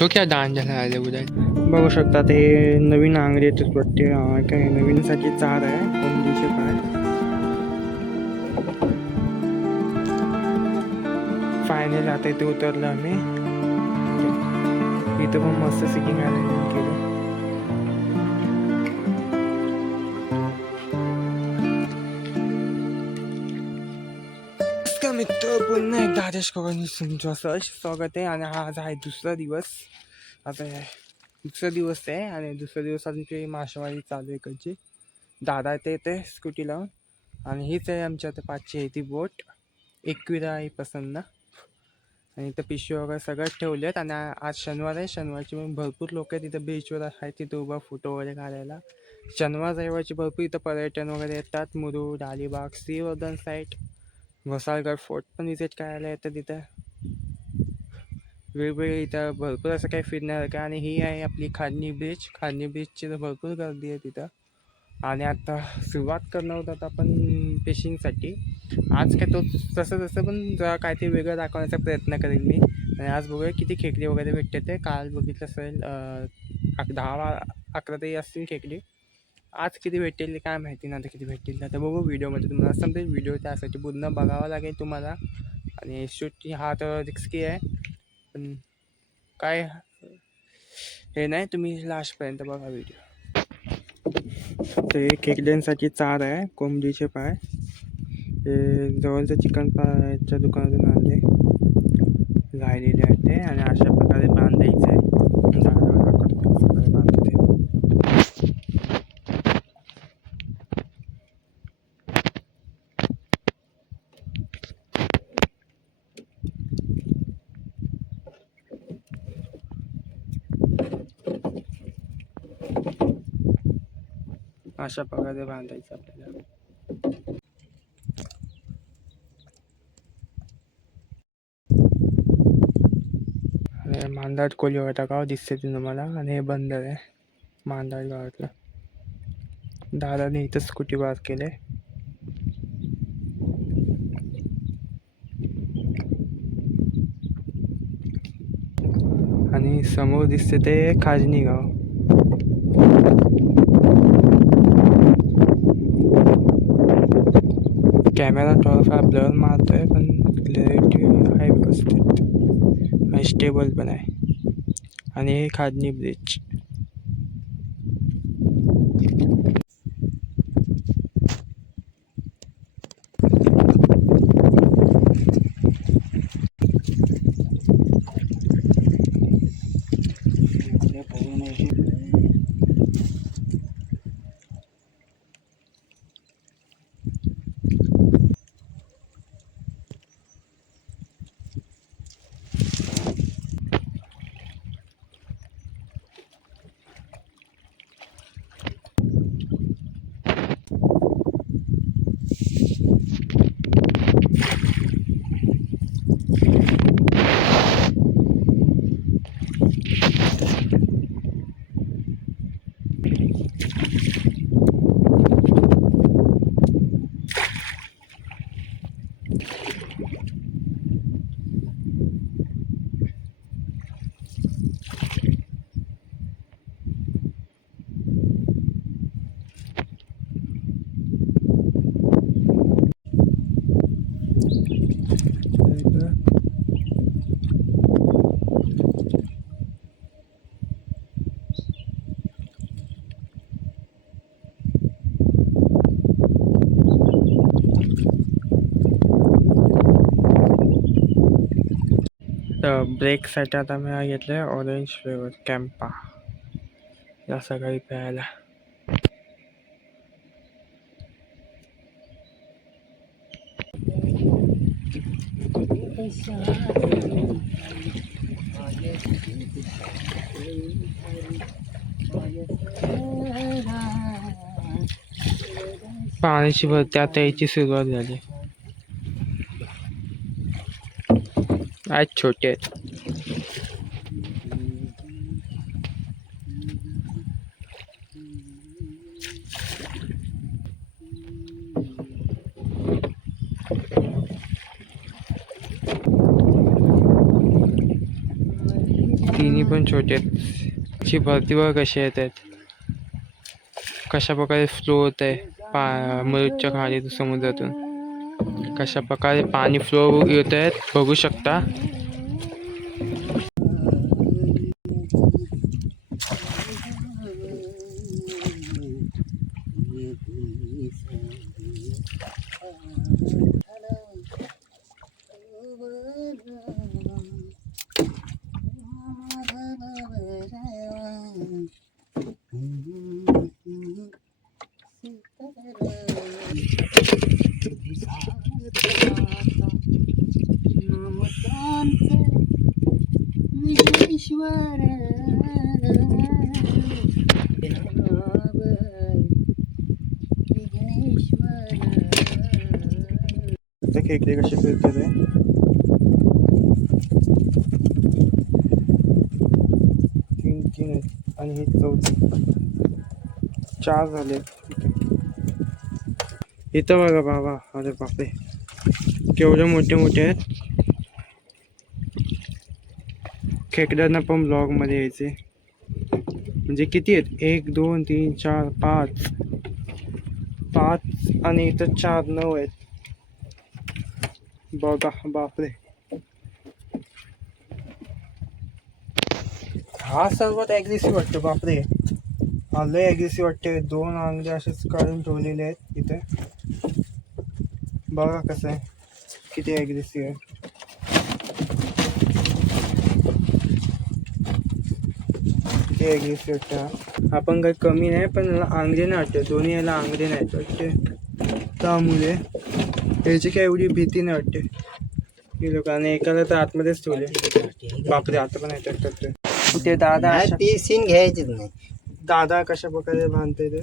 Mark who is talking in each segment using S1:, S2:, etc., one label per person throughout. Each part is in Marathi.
S1: तो क्या दान झाला आले उद्या
S2: बघू शकता ते नवीन आंगडीतच वाटते काय नवीनसाठी चार आहे कोंबडीचे पाय फायनल आता इथे उतरलो आम्ही. इथं पण मस्त सिकिंग आलं पुन्हा एकदा आदेश कोकणी तुमचं सहज स्वागत आहे. आणि हा आज आहे दुसरा दिवस. आता दुसरा दिवस आहे आणि दुसरा दिवस आमची काही मासेमारी चालू आहे इकडची. दादा ते येते स्कूटी लावून. आणि हीच आहे आमच्या आता पाचशे आहे ती बोट एकविरा आहे पसंत आणि इथं पिशवी वगैरे सगळं ठेवले आहेत. आणि आज शनिवार आहे. शनिवारची पण भरपूर लोक आहेत. तिथं बीचवर आहेत. तिथं उभा फोटो वगैरे काढायला. शनिवार रविवारची भरपूर इथं पर्यटन वगैरे येतात. मुरुड अलिबाग श्रीवर्धन साईट घोसाळगड फोर्ट पण विजिट करायला येतं तिथं. वेगवेगळे इथं भरपूर असं काही फिरण्यासारखं आणि ही आहे आपली खारणी बीच खारणी बीचची तर भरपूर गर्दी आहे तिथं. आणि आता सुरुवात करणार होत आता आपण फिशिंगसाठी आज काय तो तसं तसं पण जरा काहीतरी वेगळं दाखवण्याचा प्रयत्न करेन मी. आणि आज बघूया किती खेकडी वगैरे भेटते ते. काल बघितलं असेल अक- दहा अकरा तरी असतील खेकडी. आज किती भेटेल काय माहिती नाही आता किती भेटतील. आता बघू व्हिडिओमध्ये तुम्हाला समजेल व्हिडिओ त्यासाठी पूर्ण बघावा लागेल तुम्हाला. आणि शूट हा तर रिस्की आहे पण काय हे नाही तुम्ही लास्टपर्यंत बघा व्हिडिओ. ते खेकड्यांसाठी चार आहे कोंबडीचे पाय. ते जवळचं चिकन पायच्या दुकानातून आणले. राहिलेले आहेत ते आणि अशा प्रकारे बांधायचं आहे दादावर दाखवतो कसं काय बांधतो ते अशा प्रकारे बांधायचं आपल्याला. आणि मांदाड कोलीवाटा गाव हो? दिसते ते तुम्हाला. आणि हे बंदर आहे. मांदाड गावातलं. दादाने इथं स्कूटी पार्क केले. आणि समोर दिसते ते खाजनी गाव. कॅमेरा थोडाफार ब्लर आहे पण क्लॅरिटी आहे व्यवस्थित. आणि स्टेबल पण आहे. आणि हे ब्रिज तर ब्रेकसाठी आता मी घेतलं ऑरेंज फ्लेवर कॅम्पा या सकाळी प्यायला पाण्याची भरती आता यायची सुरुवात झाली. आज छोटे आहेत.
S1: तिन्ही पण छोटे आहेत. ची भरती बघा कशी येत आहेत कशा प्रकारे फ्लो होत आहे पा मयूरच्या खाली समुद्रातून. कशा प्रकारे पाणी फ्लो येत आहेत बघू शकता.
S2: ते कसे फिरते ते तीन तीन आहेत आणि हे चौथी। चार झाले। इथं बघा बाबा अरे बापरे. केवढे मोठे मोठे आहेत. खेकड्यांना पण ब्लॉगमध्ये यायचे. म्हणजे किती आहेत? एक दोन तीन चार पाच. पाच आणि इथं चार नऊ आहेत. बघा बापरे. हा सर्वात ॲग्रेसिव्ह वाटतो बापरे. हा लय ॲग्रेसिव्ह वाटते दोन आंगडे असेच काढून ठेवलेले आहेत इथे. बघा कसं आहे. किती ॲग्रेसिव्ह आहे. किती ॲग्रेसिव्ह वाटतं हा. आपण काही कमी नाही पण याला आंगडे नाही वाटते. दोन्ही याला आंगडे नाहीत वाटते त्यामुळे याची काय एवढी भीती नाही वाटते. ही लोक आणि एकाला तर आतमध्येच ठेवले. बापरे आता पण येतात ते. ते दादा
S3: ती सीन घ्यायचीच नाही.
S2: दादा कशा प्रकारे बांधते ते?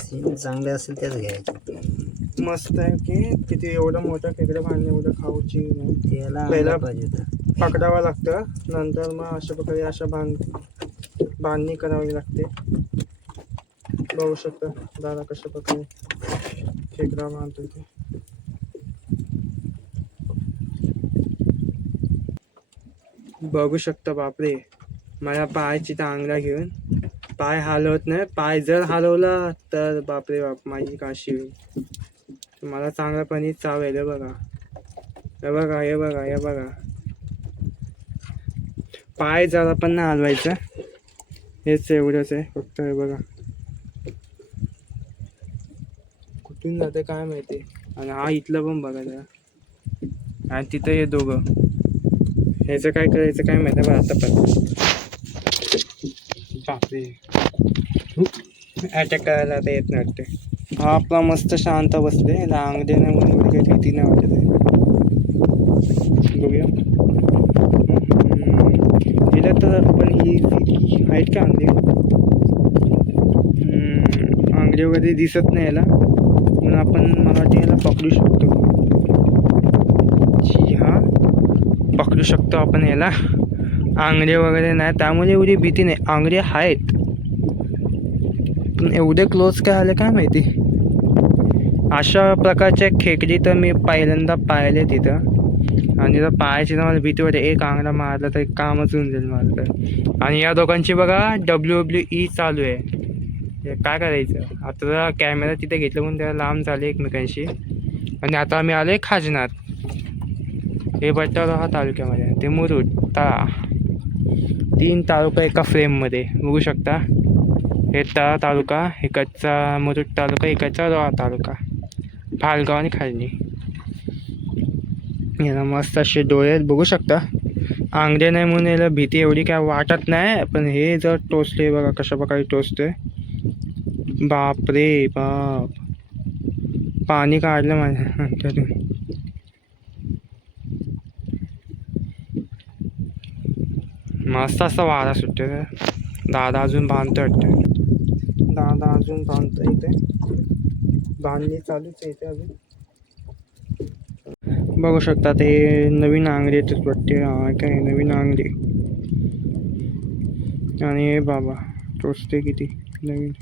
S3: सीन चांगले असेल तेच घ्यायचे.
S2: मस्त आहे की किती एवढं मोठं खेकडं बांधणे एवढं खाऊची
S3: त्याला
S2: पहिला-
S3: पाहिजे होतं.
S2: पकडावं लागतं. नंतर मग अशा प्रकारे अशा बांध बांधणी करावी लागते. बघू शकता दादा कशा प्रकारे खेकडा बांधतो ते. बघू शकता बापरे माझ्या पायाची टांगला घेऊन पाय हलवत नाही. पाय जर हलवला तर बापरे बाप माझी काशी होईल. मला चांगल्यापणे चावेल बघा. हे बघा हे बघा हे बघा. पाय जरा पण नाही हलवायचं. हेच एवढंच आहे फक्त हे बघा. कुठून जाते काय माहिती? आणि हा इथलं पण बघा जरा. आणि तिथं हे दोघं. ह्याचं काय करायचं काय माहिती बघा आता पण. बापरे. अटॅक करायला आता येत नाही वाटते हा आपला मस्त शांत अंगदे नाही म्हणून काही भीती नाही वाटत आहे. बघूया हम्म. हिला तर पण ही ही आहेत का अंगडे हम्म, अंगडे वगैरे दिसत नाही याला. म्हणून आपण मला वाटते याला पकडू शकतो. जी हा पकडू शकतो आपण याला. आंगडे वगैरे नाही त्यामुळे एवढी भीती नाही. आंगडे आहेत. पण एवढे क्लोज काय आले काय माहिती? अशा प्रकारचे खेकडी तर मी पहिल्यांदा पाहिले तिथं. आणि जर पाहायची ना मला भीती वाटते. एक आंगडा मारला तर कामच होऊन जाईल मला तर. आणि या दोघांची बघा डब्ल्यू डब्ल्यू ई चालू आहे. काय करायचं? आता कॅमेरा तिथे घेतलं म्हणून त्याला लांब झाले एकमेकांशी. आणि आता आम्ही आलो आहे खाजनात हे हा तालुक्यामध्ये ते मुरुड तळा तीन तालुका एका फ्रेममध्ये बघू शकता. हे तळा तालुका इकडचा मुरुड तालुका इकडचा रोहा तालुका. फालगाव आणि खाजणी याला मस्त असे डोळे आहेत बघू शकता. आंगडे नाही म्हणून याला भीती एवढी काय वाटत नाही पण हे जर टोचले बघा कशा प्रकारे टोचते बाप रे बाप. पाणी काढलं माझ्या त्यातून मस्त असा वारा सुटतो दादा अजून बांधतो वाटतं. दादा अजून बांधतो इथे. बांधणी चालूच आहे इथे अजून. बघू शकता ते नवीन आंगडे येतात वाटते हा काय नवीन आंगडे आणि हे बाबा टोचते किती नवीन.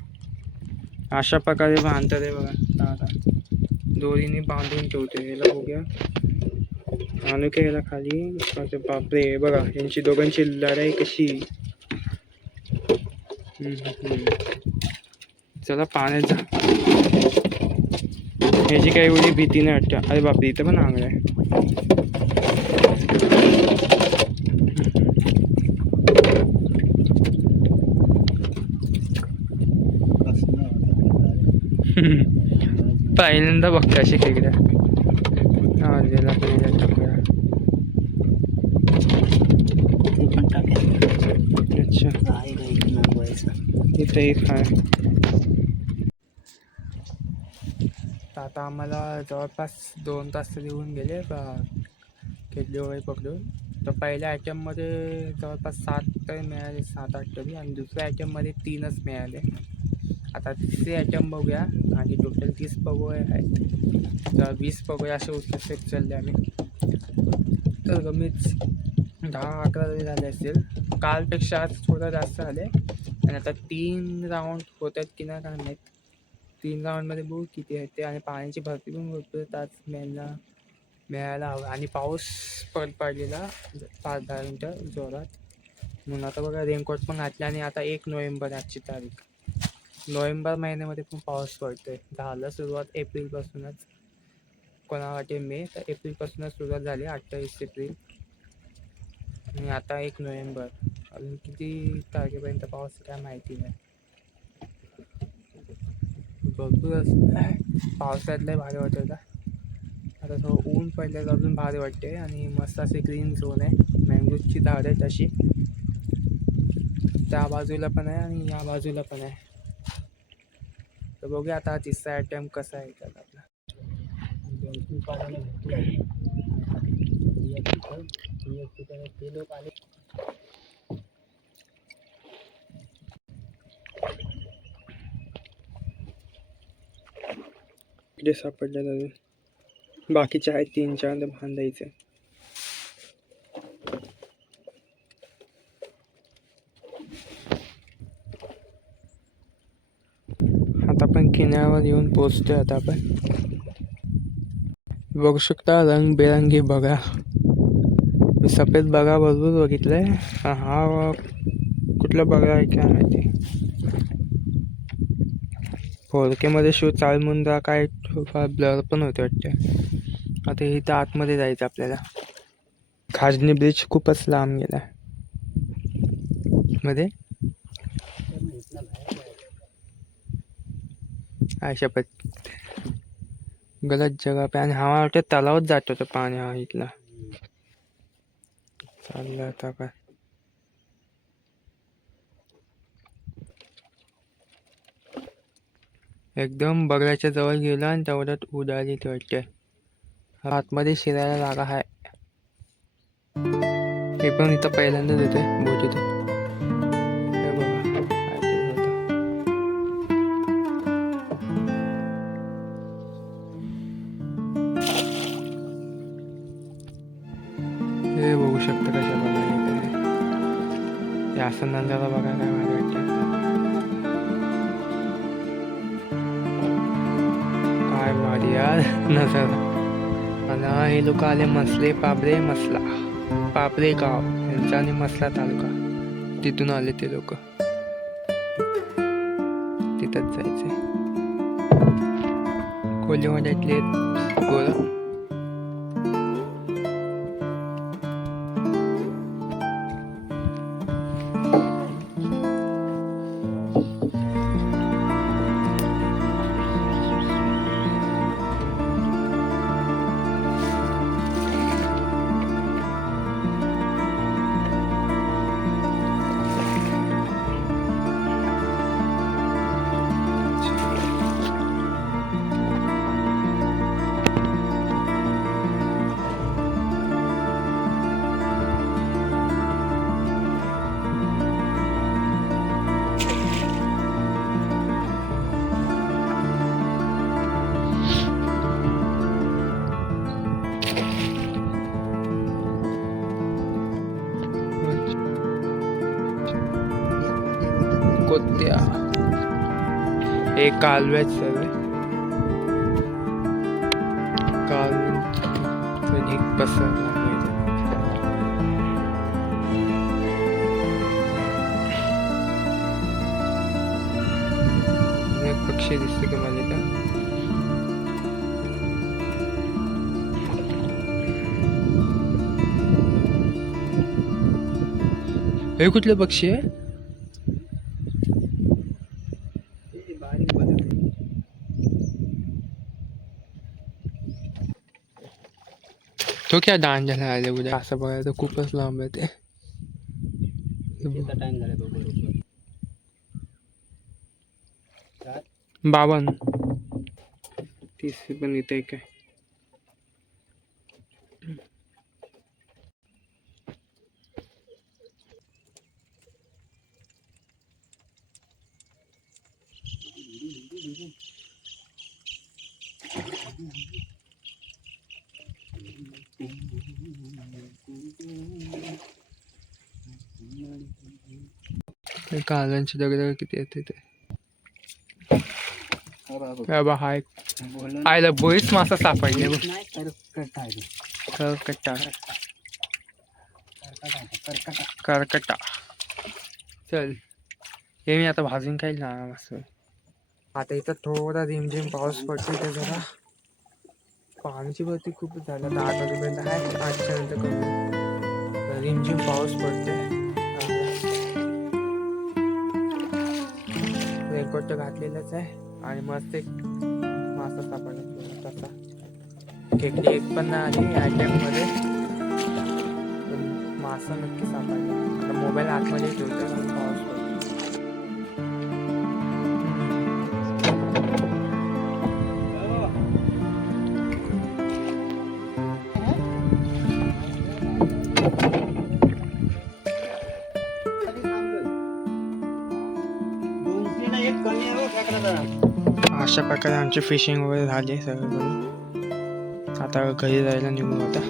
S2: अशा प्रकारे बांधतात हे बघा दादा. दोरीने बांधून ठेवते याला बघूया हो आणू काय याला खाली? बापरे बघा यांची दोघांची लढाई कशी. चला पाण्यात जा. ह्याची काही एवढी भीती नाही वाटत अरे बापरे इथं पण आंगळ आहे पहिल्यांदा बघतो अशी
S3: टाकायचं
S2: अच्छा इथं एक आहे तर आता आम्हाला जवळपास दोन तास तरी होऊन गेले खेळली वगैरे पकडून. तर पहिल्या आयटममध्ये जवळपास सात तर मिळाले सात आठ तरी. आणि दुसऱ्या आयटममध्ये तीनच मिळाले. आता तिसरी आयटम बघूया. आणि टोटल तीस पगोळे आहेत. तर वीस पगोळे असे उत्तर सेट चालले आम्ही. तर कमीच दहा अकरा तरी झाले असतील कालपेक्षा आज थोडं जास्त झाले. आणि आता तीन राऊंड होत आहेत की नाही काय माहीत. तीन राऊंडमध्ये बघू किती आहे ते. आणि पाण्याची भरती पण भरपूर आहे, त्याच मेनला मिळायला हवं. आणि पाऊस पड पडलेला पाच दहा मिनटं जोरात. म्हणून आता बघा रेनकोट पण घातले. आणि आता एक नोव्हेंबर आजची तारीख. नोव्हेंबर महिन्यामध्ये पण पाऊस पडतोय. झालं सुरुवात एप्रिलपासूनच. कोणा वाटे मे? तर एप्रिलपासूनच सुरुवात झाली. अठ्ठावीस एप्रिल. आणि आता एक नोव्हेंबर. अजून किती तारखेपर्यंत पाऊस काय माहिती नाही. भरपूरच असं पावसाळ्यात लय भारी वाटत होता आता थोडं ऊन पडल्याचं अजून भारी वाटते आणि मस्त असे ग्रीन झोन आहे मँगोजची झाड आहेत अशी त्या बाजूला पण आहे आणि या बाजूला पण आहे तर बघूया आता तिसरा अटेम्प कसा आहे त्यात आपला
S3: ते लोक आले
S2: इकडे सापडले अजून बाकीचे आहेत तीन चार बांधायचे आता आपण किनाऱ्यावर येऊन पोचतोय आता आपण. बघू शकता रंगबेरंगी बघा. मी सफेद बघा भरपूर बघितलंय. हा हा कुठला बघा आहे काय माहिती? फोरकेमध्ये शो चाल म्हणून काय का ब्लर पण होते वाटते. आता इथं आतमध्ये जायचं आपल्याला. खाजनी ब्रिज खूपच लांब गेला. मध्ये? आयशापत गलत जगा पे आणि हा वाटतं तलावच जात होतं पाणी हा इथला. चाललं आता काय एकदम बगड्याच्या जवळ गेला आणि तेवढ्यात उडाली ठेवते वाटते आतमध्ये शिरायला लागा आहे हे पण इथं पहिल्यांदाच येते बोट इथं हे बघू शकता कशा बघायला असं नंदाला बघा काय काय नजर आणि हे लोक आले मसले पाबरे मसला पाबरे गाव यांचा आणि मसला तालुका. तिथून आले ते लोक. तिथंच जायचे. कोलीवाड्यातले पोरं. द्या. हे कालव्याच सगळे काल हे पसरला आहे. पक्षी दिसतो का मला इथं? हे कुठले पक्षी आहे? क्या डान्स झाला आले उद्या असं बघायला तर खूपच लांब आहे ते हे बघ.
S1: किती टाइम झाला तो बरोबर चार
S2: बावन तीस पण इथे एक आहे कालांची दगड किती आहेत तिथे? हा बा हा एक
S1: बोला
S2: आयला बोईच मासा सापडले
S1: करकटा. करकटा.
S2: चल. हे मी आता भाजून खाईल ना मस्त आता इथं थोडा रिमझिम पाऊस पडतो तर जरा पाण्याची भरती खूप झालं. दहा तारखेपर्यंत आहे आठच्या नंतर रिमझिम पाऊस पडते रेनकोट तर घातलेलंच आहे. आणि मस्त एक मासा सापडला तसा. खेकडी एक पण नाही आली अटॅकमध्ये पण मासा नक्की सापडला आता मोबाईल आतमध्ये ठेवतो पाऊस अशा प्रकारे आमची फिशिंग वगैरे झाली सगळं आता घरी जायला निघून होता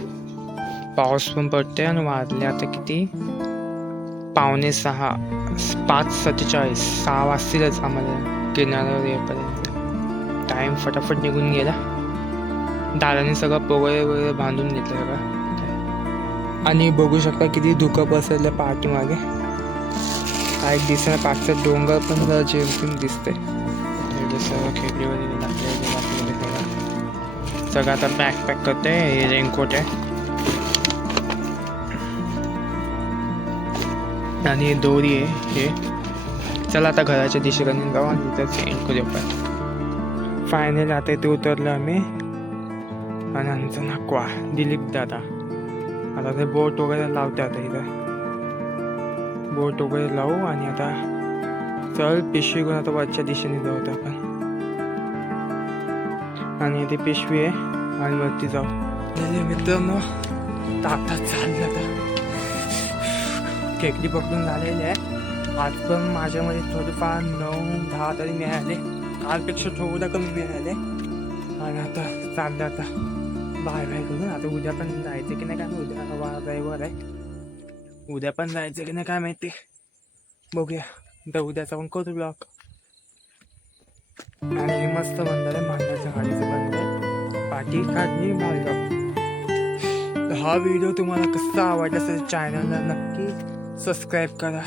S2: पाऊस पण पडते आणि वाजले आता किती? पावणे सहा पाच सत्तेचाळीस सहा वाजतीलच आम्हाला किनाऱ्यावर येईपर्यंत. टाईम फटाफट निघून गेला. दादाने सगळं पोगळे वगैरे बांधून घेतलं सगळं. आणि बघू शकता किती धुकं पसरलं पाठीमागे. काय दिसणार पाठचं डोंगर पण जरा जेमतेम दिसते एवढं सगळं खेकडी सगळं. सगळं आता पॅक पॅक करते हे रेनकोट आहे. आणि दोरी आहे हे. चला आता घराच्या दिशेकडे जाऊ आणि तिथंच एंड करू आपण. फायनल आता इथे उतरलो आम्ही. आणि आमचं नाकवा दिलीप दादा. आता ते बोट वगैरे लावते आता इथं. बोट वगैरे लावू आणि आता चल पिशवी घेऊन आता वरच्या दिशेने जाऊ आपण. आणि ती पिशवी आहे आणि वरती जाऊ. मित्रांनो तर आता चाललं आता. खेकडी पकडून झालेली आहे. आज पण माझ्यामध्ये थोडेफार नऊ दहा तरी मिळाले. कालपेक्षा थोडं कमी मिळाले. आणि आता चाललं आता. बाय बाय करून आता उद्या पण जायचं की नाही काय उद्या वा रविवार आहे. उद्या पण जायचं की नाही काय माहिती. बघूया. तर उद्याचा पण करू ब्लॉग आणि हे मस्त बंदर आहे मांडवाच्या गाडीचं बंदर पाठी काढली मालगाव हा व्हिडिओ तुम्हाला कसा आवडला असेल चॅनलला नक्की सबस्क्राईब करा.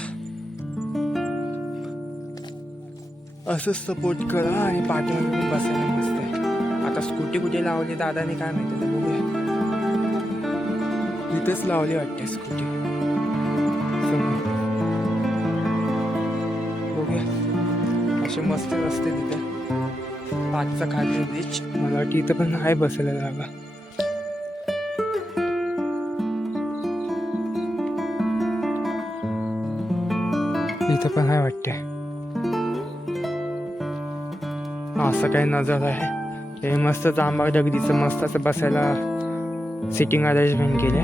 S2: असं सपोर्ट करा आणि पाठीवर बसायला मस्त आहे. आता स्कूटी कुठे लावली? दादाने काय माहिती आता बघूया. इथंच लावली वाटते स्कूटी असे मस्त रस्ते तिथे. पाचचा खाली बीच मला वाटतं इथं पण आहे बसायला जागा. इथं पण आहे वाटते असं काही नजर आहे. हे मस्त आंबा दगडीचं मस्त असं बसायला सिटिंग अरेंजमेंट केले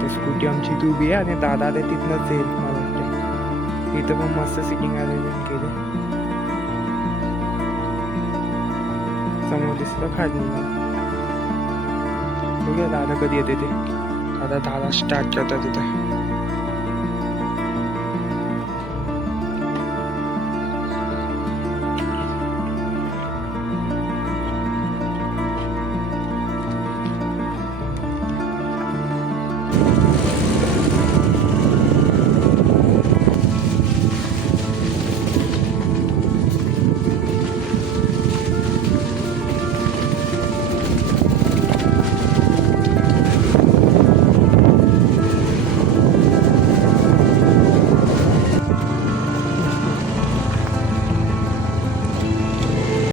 S2: ते स्कूटी आमची तू उभी आहे आणि दादा ते तिथनंच येईल. इथं पण मस्त सिटिंग अरेंजमेंट केले समोर दिसलं खाली बघूया दादा कधी येते ते दादा दादा स्टार्ट करतात तिथं